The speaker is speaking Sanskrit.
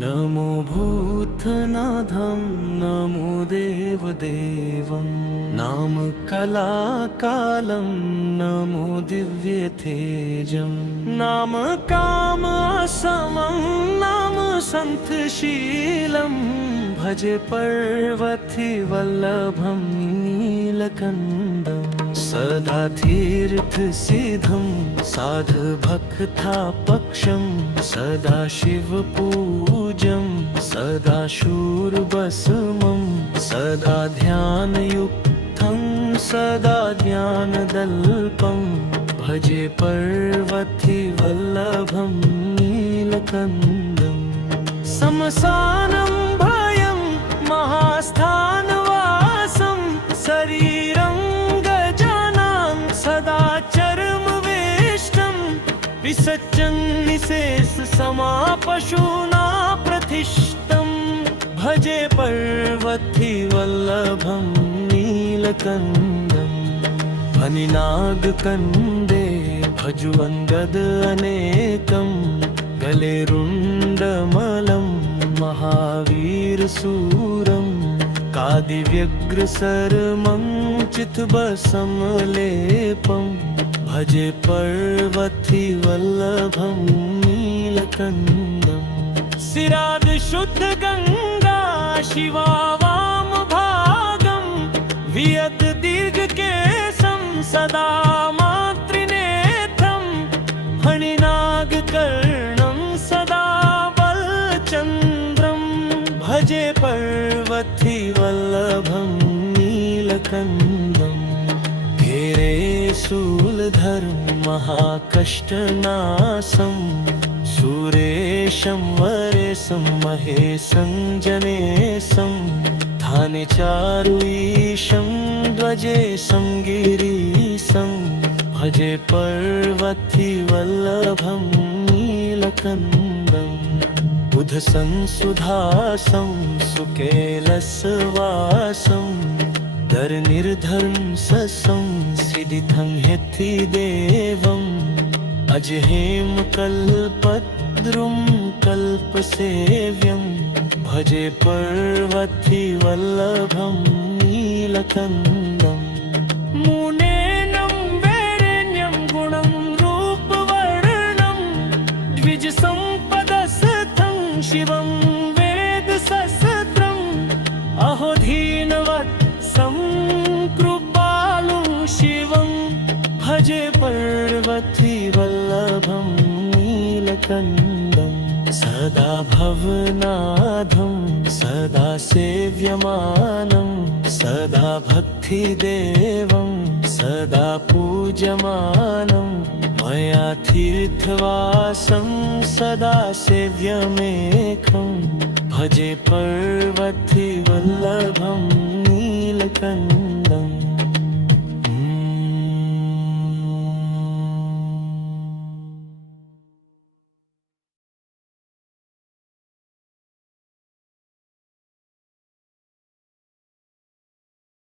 नमो भूतनाथं नमो देवदेवं नाम कलाकालं नमो दिव्यतेजं नाम कामसमं नाम सन्थशीलं भजे पर्वति वल्लभं नीलकण्ठं सदा तीर्थसिद्धं साधुभक्तापक्षं सदा शिवपूज्यं सदा शूरभस्मं सदा ध्यानयुक्तं सदा ज्ञानदल्पं भजे पर्वति वल्लभं नीलकण्ठं समसानं भयं महास्थानवासं शरीरं गजानां सदा चर्मवेष्टं विसज्जं निशेष समापशूना प्रतिष्ठं भजे पर्वति वल्लभं नीलकण्ठं फणिनागकण्डे भजुवङ्गद अनेकं गले रुण्डमलं महावीरशूरं कादिव्यग्रसर्मं चित्बसमलेपं भजे पर्वति वल्लभं नीलकण्ठं सिराद शुद्ध गंगा शिवा वामभागं वियत दीर्घकेशं सदा मातृनेत्रं फणिनागकर्णं सदा बलचन्द्रं भजे पर्वति वल्लभं नीलकण्ठं घेरे शूलधरं महाकष्टनाशं सुरेशं वरेशं महेशं जनेशं धाने चारुईशं ध्वजेशं गिरीशं भजे पर्वति वल्लभं नीलकण्ठं बुधसंसुधासं सुकेलसवासं दरनिर्धर्मसं सिद्धितं हेतिदेवम् अजहेम कल्पद्रुं कल्पसेव्यं भजे पर्वति वल्लभं नीलकण्ठं मुनेनं वरेण्यं गुणं रूपवर्णं द्विजसम्पदस्थं शिवं वेदसहस्रम् अहो दीनवत्सं कृपालुं शिवं भजे पर्वति वल्लभं नीलकण्ठं सदा भवनाथं सदा सेव्यमानं सदा भक्तिदेवं सदा पूज्यमानं मया तीर्थवासं सदा सेव्यमेकं भजे पर्वति वल्लभं नीलकण्ठं